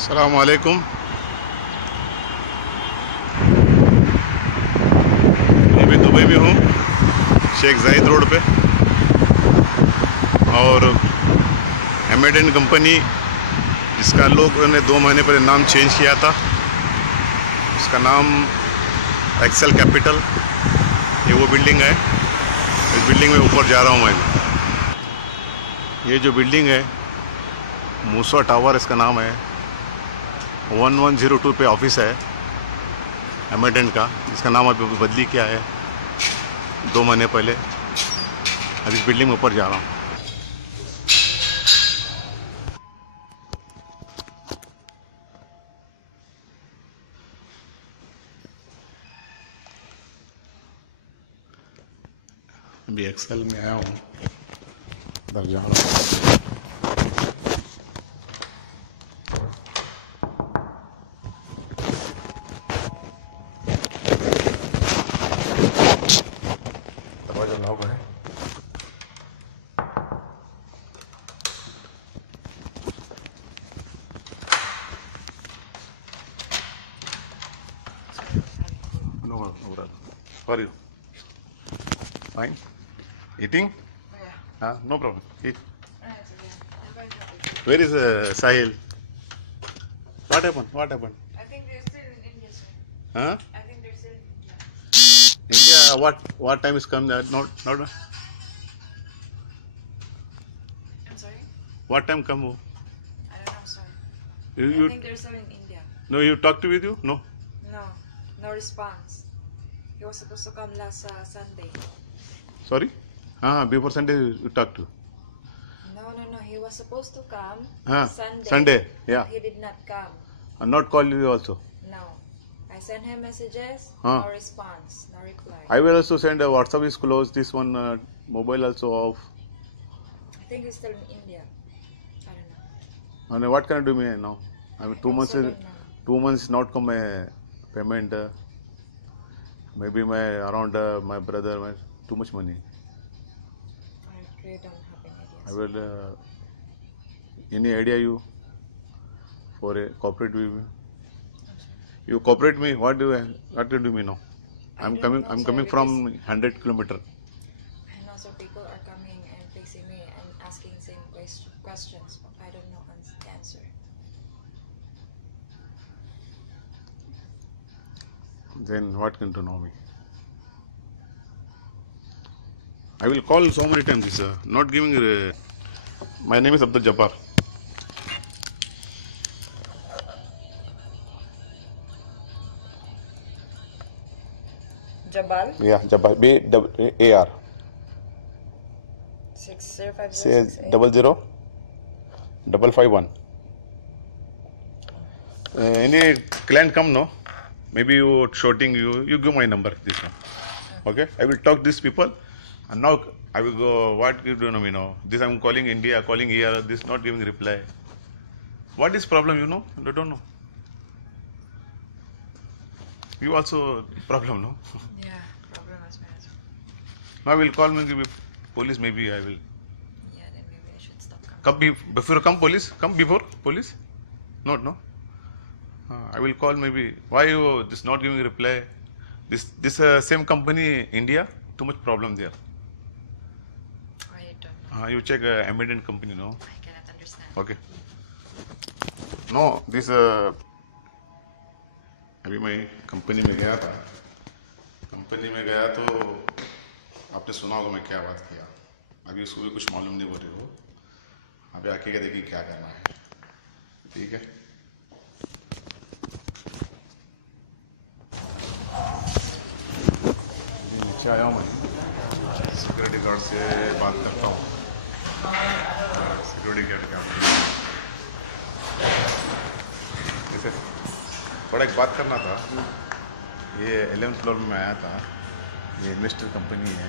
अस्सलाम वालेकुम। मैं भी दुबई में हूँ, शेख जायद रोड पे। और एम्बिडेंट कंपनी, जिसका लोगों ने 2 महीने पहले नाम चेंज किया था, उसका नाम एक्सेल कैपिटल। ये वो बिल्डिंग है, इस बिल्डिंग में ऊपर जा रहा हूँ मैं। ये जो बिल्डिंग है मूसा टावर, इसका नाम है। 1102 पे ऑफिस है एम्बिडेंट का, जिसका नाम अभी बदली किया है 2 महीने पहले। अभी इस बिल्डिंग में ऊपर जा रहा हूँ। अभी एक्सेल में आया हूँ, उधर जा रहा हूँ। दरवाजा लॉक है। No, no, for you. Fine. Eating? Yeah. No problem. Eat. It's okay. I'm going to help you. Where is Sahil? What happened? What happened? I think they're still in India, sir. Huh? I think they're still in India. India? What time is come? Not. I'm sorry? What time come? I don't know, sir. I You think they're still in India. no? You talked with you? No. No. No response. He was supposed to come last Sunday. Sorry. Before Sunday you talked to. No. He was supposed to come Sunday. Sunday. Yeah. He did not come. Not call you also. No. I sent him messages. Huh. No response. No reply. I will also send a WhatsApp is closed. This one mobile also off. I think he's still in India. I don't know. And what can I do me now? I mean, 2 months. also don't know. 2 months not come payment. Maybe around my brother too much money. I really don't have any idea. I will. Any idea you for a cooperate with me? You cooperate me. What do you do me now? I'm coming from 100 kilometer. I know, so people are coming and facing me and asking same questions, but I don't know the answer. Then what can to know me? I will call so many times. Not giving. My name is Abdul Jabbar. Jabal Yeah, Jabbar. BAR. 6050 Says 00 551. Any client come no? Maybe you shorting you give my number this one. Okay, I will talk these people, and now I will go. What you do know me now? This I'm calling India, calling here. This not giving reply. What is problem? You know? I don't know. You also problem no? Yeah, problem as well. Now I will call maybe police. Maybe I will. Yeah, then maybe I should stop coming. Come before come police. Come before police. Not no. I will call maybe. Why you this not giving reply? This same company India, too much problem there. I don't know. You check Ambidant company, no? I cannot understand. Okay. No, this अभी मैं company में गया था। Company में गया तो आपने सुना होगा मैं क्या बात किया। अभी उसको भी कुछ मालूम नहीं हो रही हो। अभी आके क्या देखिए क्या करना है। ठीक है। नीचे आया हूँ मैं, सिक्योरिटी गार्ड से बात करता हूँ। सिक्योरिटी गार्ड क्या जैसे थोड़ा एक बात करना था। ये 11th फ्लोर में आया था। ये इन्वेस्टर कंपनी है।